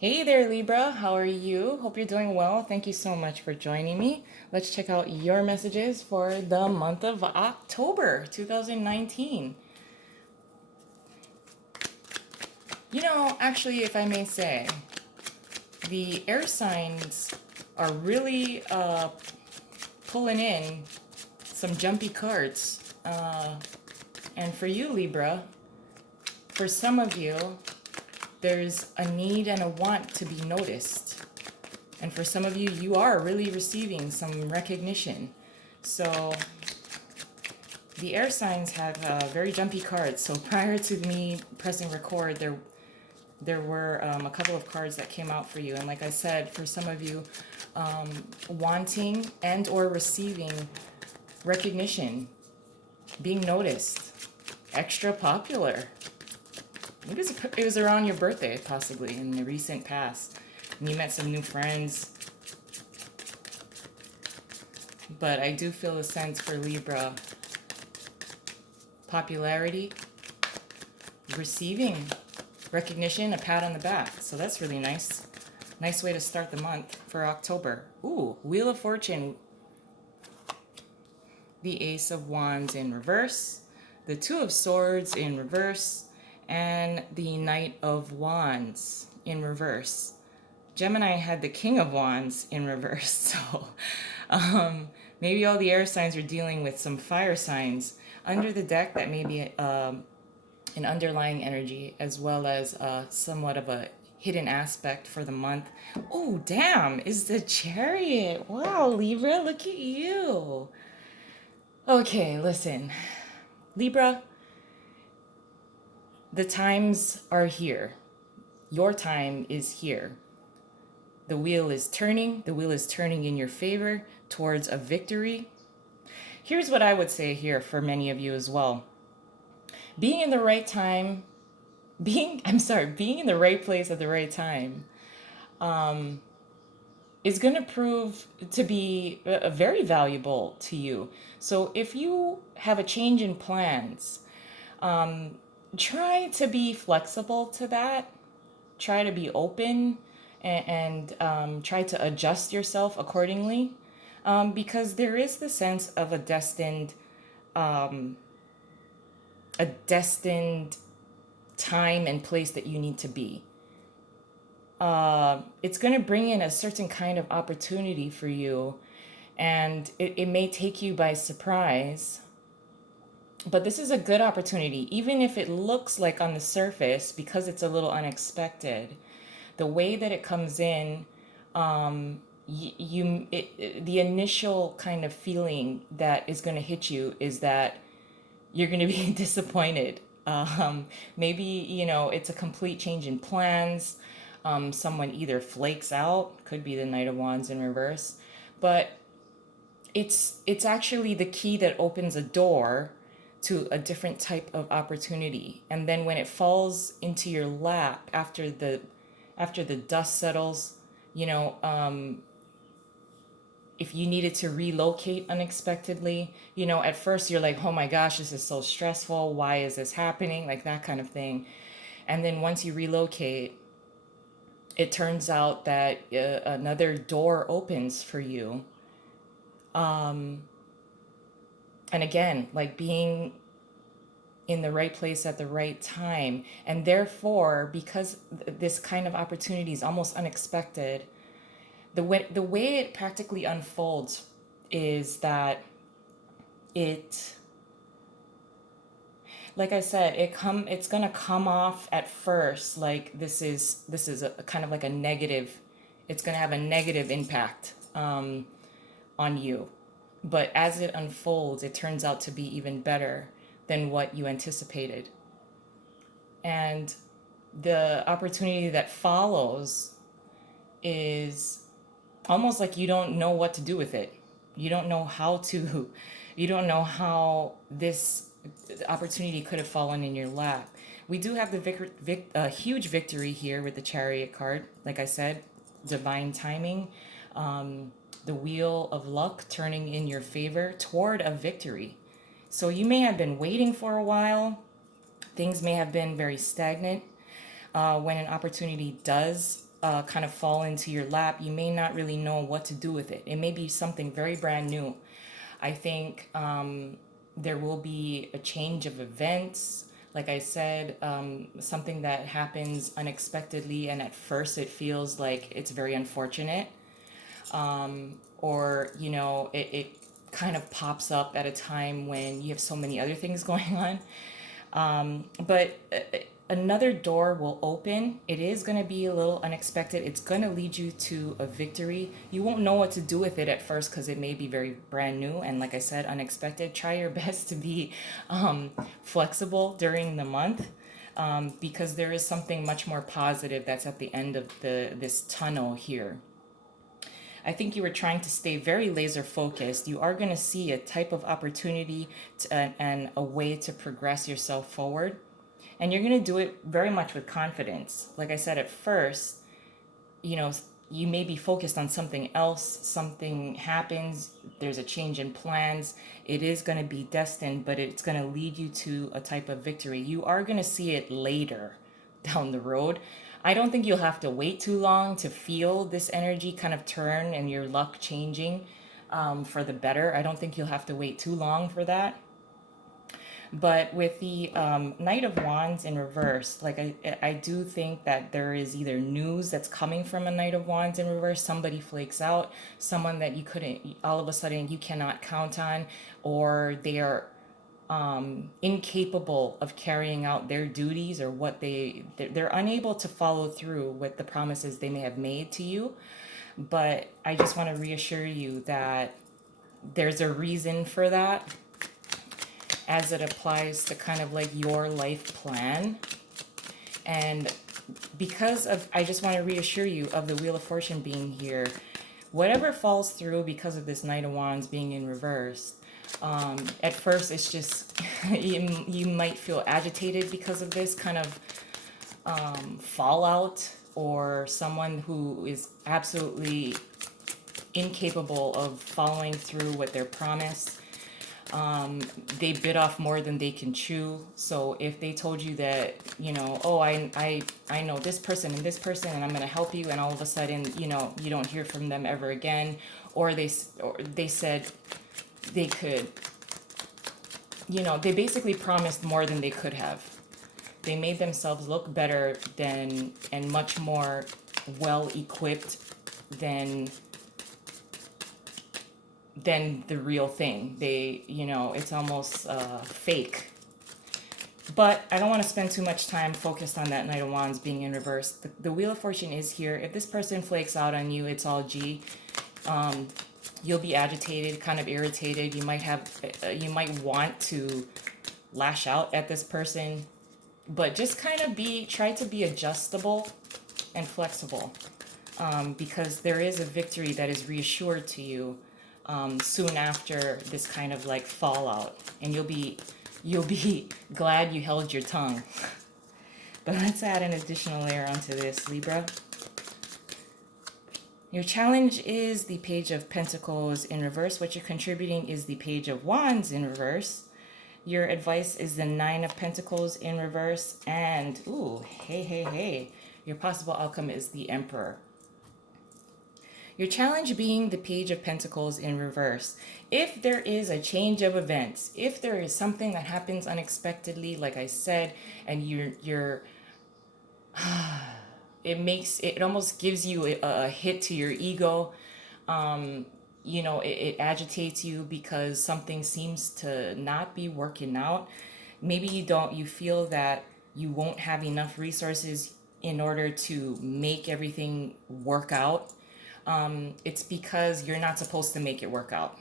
Hey there, Libra. How are you? Hope you're doing well. Thank you so much for joining me. Let's check out your messages for the month of October 2019. Actually, if I may say, the air signs are really pulling in some jumpy cards. And for you, Libra, for some of you, there's a need and a want to be noticed. And for some of you, you are really receiving some recognition. So the air signs have very jumpy cards. So prior to me pressing record, there were a couple of cards that came out for you. And like I said, for some of you, wanting and or receiving recognition, being noticed, extra popular. It was around your birthday, possibly, in the recent past. And you met some new friends. But I do feel a sense for Libra popularity, receiving recognition, a pat on the back. So that's really nice. Nice way to start the month for October. Ooh, Wheel of Fortune. The Ace of Wands in reverse. The Two of Swords in reverse. And the Knight of Wands in reverse. Gemini had the King of Wands in reverse. So maybe all the air signs are dealing with some fire signs under the deck that may be an underlying energy, as well as somewhat of a hidden aspect for the month. Oh, damn, is the Chariot. Wow, Libra, look at you. Okay, listen. Libra, the times are here. Your time is here. The wheel is turning. The wheel is turning in your favor towards a victory. Here's what I would say here for many of you as well. Being in the right time, being in the right place at the right time is going to prove to be very valuable to you. So if you have a change in plans, try to be flexible to that. Try to be open and try to adjust yourself accordingly, because there is the sense of a destined time and place that you need to be. It's going to bring in a certain kind of opportunity for you, and it may take you by surprise. But this is a good opportunity, even if it looks like on the surface, because it's a little unexpected. The way that it comes in, the initial kind of feeling that is going to hit you is that you're going to be disappointed. Maybe, it's a complete change in plans. Someone either flakes out, could be the Knight of Wands in reverse, but it's actually the key that opens a door to a different type of opportunity. And then when it falls into your lap after the dust settles, you know, if you needed to relocate unexpectedly, at first you're like, oh my gosh, this is so stressful. Why is this happening? Like that kind of thing. And then once you relocate, it turns out that another door opens for you. And again, like being in the right place at the right time. And therefore, because this kind of opportunity is almost unexpected, the way it practically unfolds is that it, like I said, it's gonna come off at first like this is a kind of like a negative. It's gonna have a negative impact on you, but as it unfolds, it turns out to be even better than what you anticipated. And the opportunity that follows is almost like you don't know what to do with it. You don't know how to, you don't know how this opportunity could have fallen in your lap. We do have the huge victory here with the Chariot card. Like I said, divine timing, the wheel of luck turning in your favor toward a victory. So you may have been waiting for a while. Things may have been very stagnant. When an opportunity does kind of fall into your lap, you may not really know what to do with it. It may be something very brand new. I think there will be a change of events. Like I said, something that happens unexpectedly, and at first it feels like it's very unfortunate. Or, it kind of pops up at a time when you have so many other things going on. But another door will open. It is going to be a little unexpected. It's going to lead you to a victory. You won't know what to do with it at first because it may be very brand new. And like I said, unexpected. Try your best to be flexible during the month. Because there is something much more positive that's at the end of this tunnel here. I think you were trying to stay very laser focused. You are going to see a type of opportunity and a way to progress yourself forward. And you're going to do it very much with confidence. Like I said at first, you know, you may be focused on something else. Something happens, there's a change in plans. It is going to be destined, but it's going to lead you to a type of victory. You are going to see it later down the road. I don't think you'll have to wait too long to feel this energy kind of turn and your luck changing for the better. I don't think you'll have to wait too long for that. But with the Knight of Wands in reverse, like I do think that there is either news that's coming from a Knight of Wands in reverse, somebody flakes out, someone that you couldn't, all of a sudden you cannot count on, or they are incapable of carrying out their duties, or what they're unable to follow through with the promises they may have made to you. But I just want to reassure you that there's a reason for that, as it applies to kind of like your life plan. And because of, I just want to reassure you of the Wheel of Fortune being here, whatever falls through because of this Knight of Wands being in reverse, at first it's just, you might feel agitated because of this kind of fallout, or someone who is absolutely incapable of following through with their promise. They bit off more than they can chew. So if they told you that, oh, I know this person and this person, and I'm going to help you, and all of a sudden, you don't hear from them ever again, or they said they could, they basically promised more than they could have. They made themselves look better than, and much more well equipped than the real thing. They, it's almost fake. But I don't want to spend too much time focused on that Knight of Wands being in reverse. The Wheel of Fortune is here. If this person flakes out on you, it's all G. You'll be agitated, kind of irritated. You might want to lash out at this person, but just kind of try to be adjustable and flexible, because there is a victory that is reassured to you soon after this kind of like fallout, and you'll be glad you held your tongue. But let's add an additional layer onto this, Libra. Your challenge is the Page of Pentacles in reverse. What you're contributing is the Page of Wands in reverse. Your advice is the Nine of Pentacles in reverse. And, ooh, hey. Your possible outcome is the Emperor. Your challenge being the Page of Pentacles in reverse. If there is a change of events, if there is something that happens unexpectedly, like I said, and you're it almost gives you a hit to your ego. It agitates you because something seems to not be working out. Maybe you feel that you won't have enough resources in order to make everything work out. It's because you're not supposed to make it work out.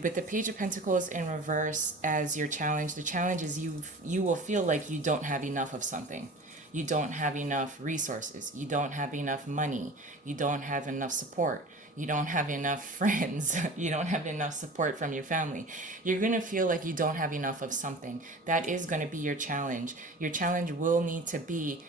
But the Page of Pentacles in reverse as your challenge, the challenge is you will feel like you don't have enough of something. You don't have enough resources. You don't have enough money. You don't have enough support. You don't have enough friends. You don't have enough support from your family. You're going to feel like you don't have enough of something. That is going to be your challenge. Your challenge will need to be,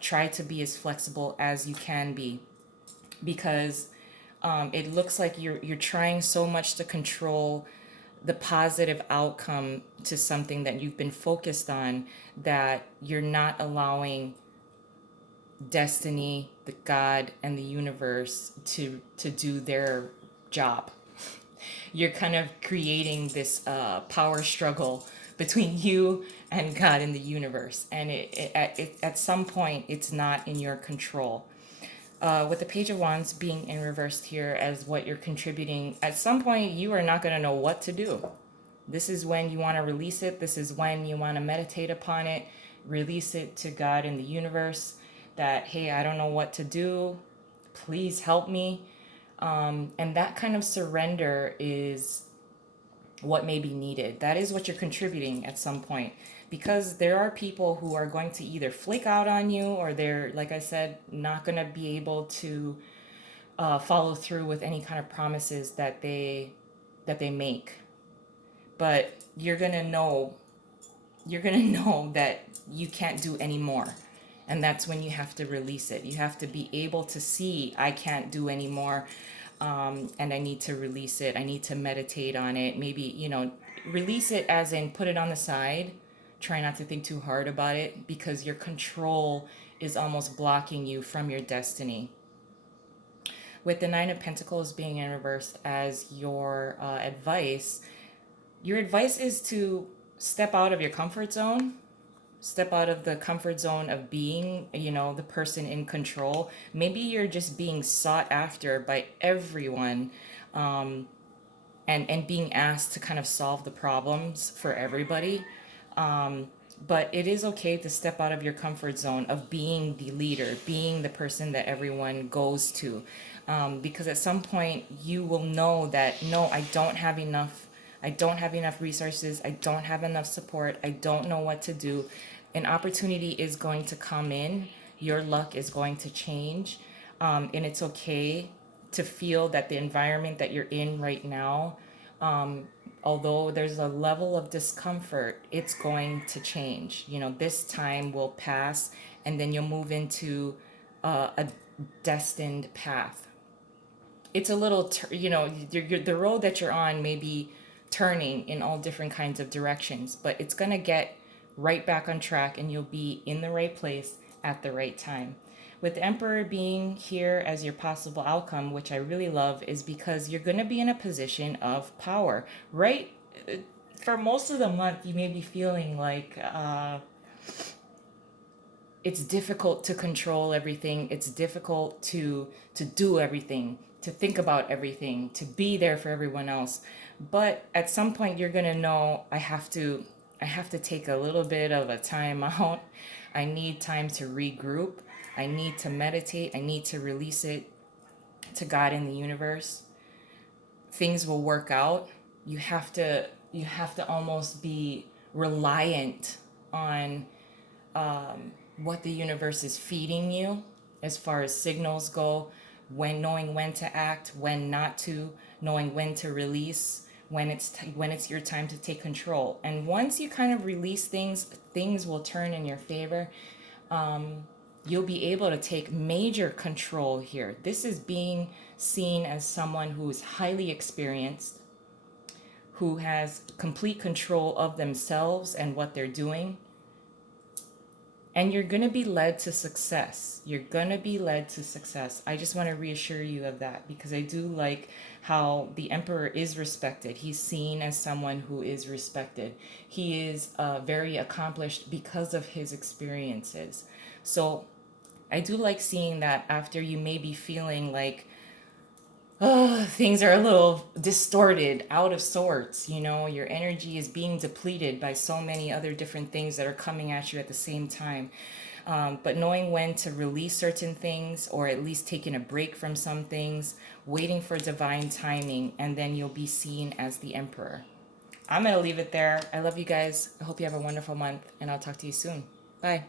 try to be as flexible as you can be, because it looks like you're trying so much to control the positive outcome to something that you've been focused on, that you're not allowing destiny the God and the universe to do their job. You're kind of creating this power struggle between you and God and the universe, and at some point it's not in your control. With the Page of Wands being in reversed here as what you're contributing, at some point you are not going to know what to do. This is when you want to release it. This is when you want to meditate upon it, release it to God and the universe that, hey, I don't know what to do. Please help me. And that kind of surrender is what may be needed. That is what you're contributing at some point. Because there are people who are going to either flake out on you, or they're, like I said, not going to be able to follow through with any kind of promises that they make. But you're gonna know that you can't do any more, and that's when you have to release it. You have to be able to see, I can't do anymore, and I need to release it. I need to meditate on it. Maybe, release it as in put it on the side. Try not to think too hard about it, because your control is almost blocking you from your destiny. With the Nine of Pentacles being in reverse as your advice is to step out of your comfort zone. Step out of the comfort zone of being, the person in control. Maybe you're just being sought after by everyone, and being asked to kind of solve the problems for everybody. But it is okay to step out of your comfort zone of being the leader, being the person that everyone goes to. Because at some point you will know that, no, I don't have enough resources. I don't have enough support. I don't know what to do. An opportunity is going to come in. Your luck is going to change. And it's okay to feel that the environment that you're in right now, although there's a level of discomfort, it's going to change. This time will pass, and then you'll move into a destined path. It's a little, the road that you're on may be turning in all different kinds of directions, but it's going to get right back on track, and you'll be in the right place at the right time. With the Emperor being here as your possible outcome, which I really love, is because you're going to be in a position of power, right? For most of the month, you may be feeling like it's difficult to control everything. It's difficult to do everything, to think about everything, to be there for everyone else. But at some point you're going to know, I have to take a little bit of a time out. I need time to regroup. I need to meditate. I need to release it to God and the universe. Things will work out. You have to almost be reliant on what the universe is feeding you as far as signals go, knowing when to act, when not to, knowing when to release, when it's your time to take control. And once you kind of release things will turn in your favor. You'll be able to take major control here. This is being seen as someone who is highly experienced, who has complete control of themselves and what they're doing. And you're going to be led to success. You're going to be led to success. I just want to reassure you of that, because I do like how the Emperor is respected. He's seen as someone who is respected. He is very accomplished because of his experiences. So I do like seeing that after you may be feeling like, things are a little distorted, out of sorts. Your energy is being depleted by so many other different things that are coming at you at the same time. But knowing when to release certain things, or at least taking a break from some things, waiting for divine timing, and then you'll be seen as the Emperor. I'm going to leave it there. I love you guys. I hope you have a wonderful month, and I'll talk to you soon. Bye.